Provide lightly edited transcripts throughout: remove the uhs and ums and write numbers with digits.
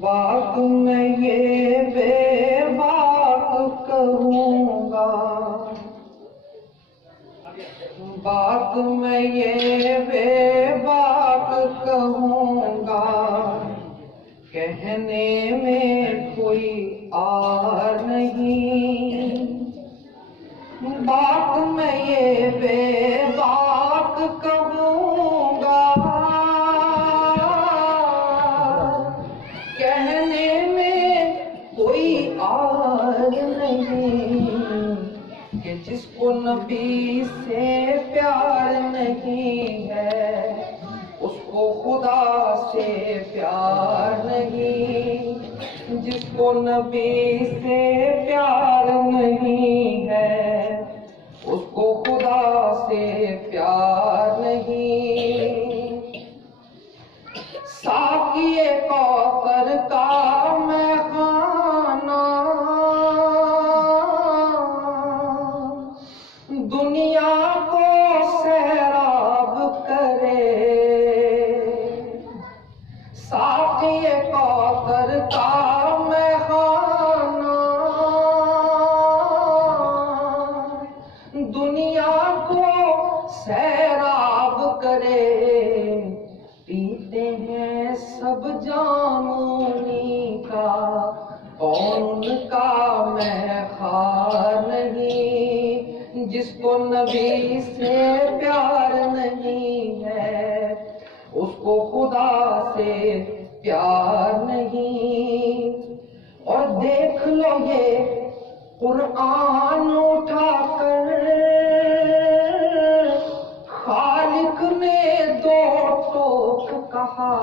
بات میں یہ بے باک کہوں گا، بات میں یہ بے باک کہوں گا، کہنے میں کوئی آر نہیں، بات میں یہ بے باک کہوں گا، کہنے میں کوئی آر نہیں، کہ جس کو نبی سے پیار نہیں ہے اس کو خدا سے پیار نہیں، جس کو نبی سے پیار نہیں ہے اس کو خدا سے پیار نہیں۔ ساقی کوثر کا میں خانہ دنیا کو سیراب کرے، ساقی کوثر کا میں خانہ دنیا کو سیراب کرے، پیتے ہیں سب جامونی کا کون ان کا میں خار نہیں، جس کو نبی سے پیار نہیں ہے اس کو خدا سے پیار نہیں۔ اور دیکھ لو یہ قرآن اٹھا کر خالق نے دو ٹوک کہا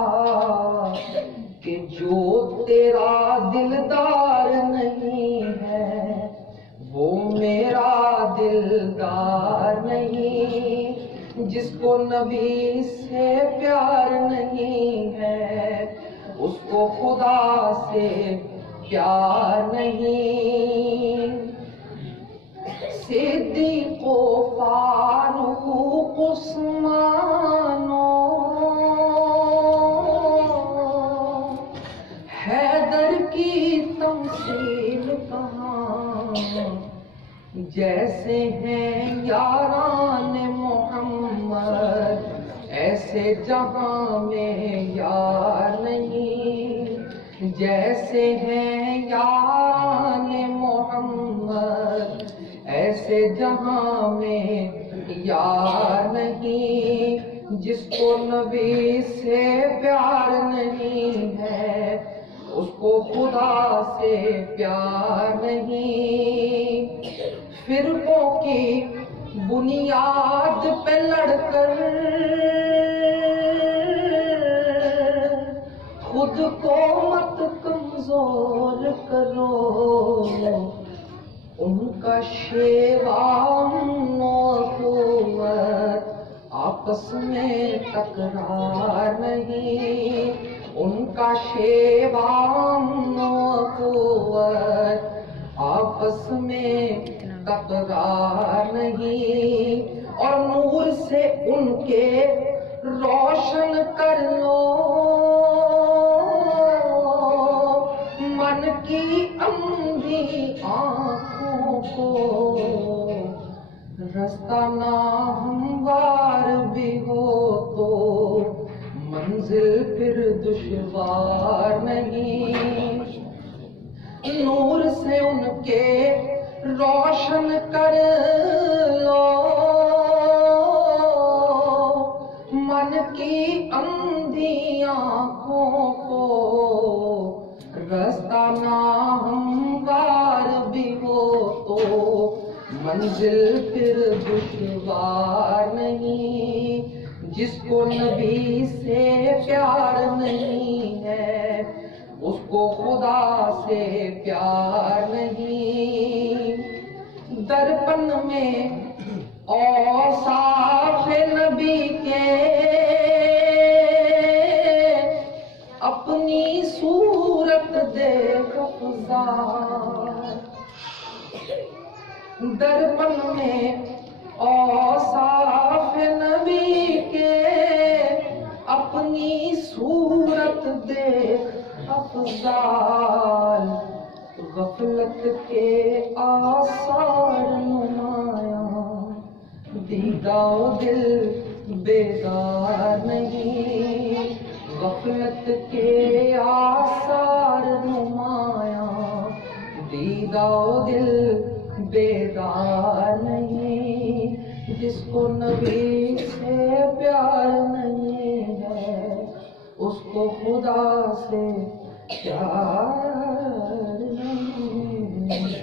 کہ جو تیرا دلدار نہیں ہے وہ میرا دلدار نہیں، جس کو نبی سے پیار نہیں ہے اس کو خدا سے پیار نہیں۔ صدیق و فاروق عثمان حیدر کی تمثیل کہاں، جیسے ہیں یاران محمد ایسے جہاں میں یار نہیں، جیسے ہیں یاران محمد ایسے جہاں میں یار نہیں، جس کو نبی سے پیار نہیں ہے اس کو خدا سے پیار نہیں۔ فرقوں کی بنیاد پہ لڑ کر خود کو مت کمزور کرو، ان کا شیوان و قوت آپس میں تکرار نہیں، ان کا شیوان و قوت آپس میں تکرار نہیں۔ اور نور سے ان کے روشن کر لو من کی اندھی آنکھوں کو، رستہ ناہموار بھی ہو تو منزل پھر دشوار نہیں، نور سے ان کے روشن کر لو من کی اندھی آنکھوں کو، رستہ ناہموار بھی ہو تو منزل پھر دشوار نہیں، جس کو نبی سے پیار نہیں ہے اس کو خدا سے پیار نہیں۔ درپن میں اوصاف نبی کے اپنی صورت دیکھ افزار، درپن میں اوصاف نبی کے اپنی صورت دیکھ افضال، غفلت کے آثار نمایاں، دیدہ و دل بیدار نہیں، غفلت کے آثار نمایاں، دیدہ و دل بیدار نہیں، جس کو نبی سے پیار نہیں ہے اس کو خدا سے پیار نہیں۔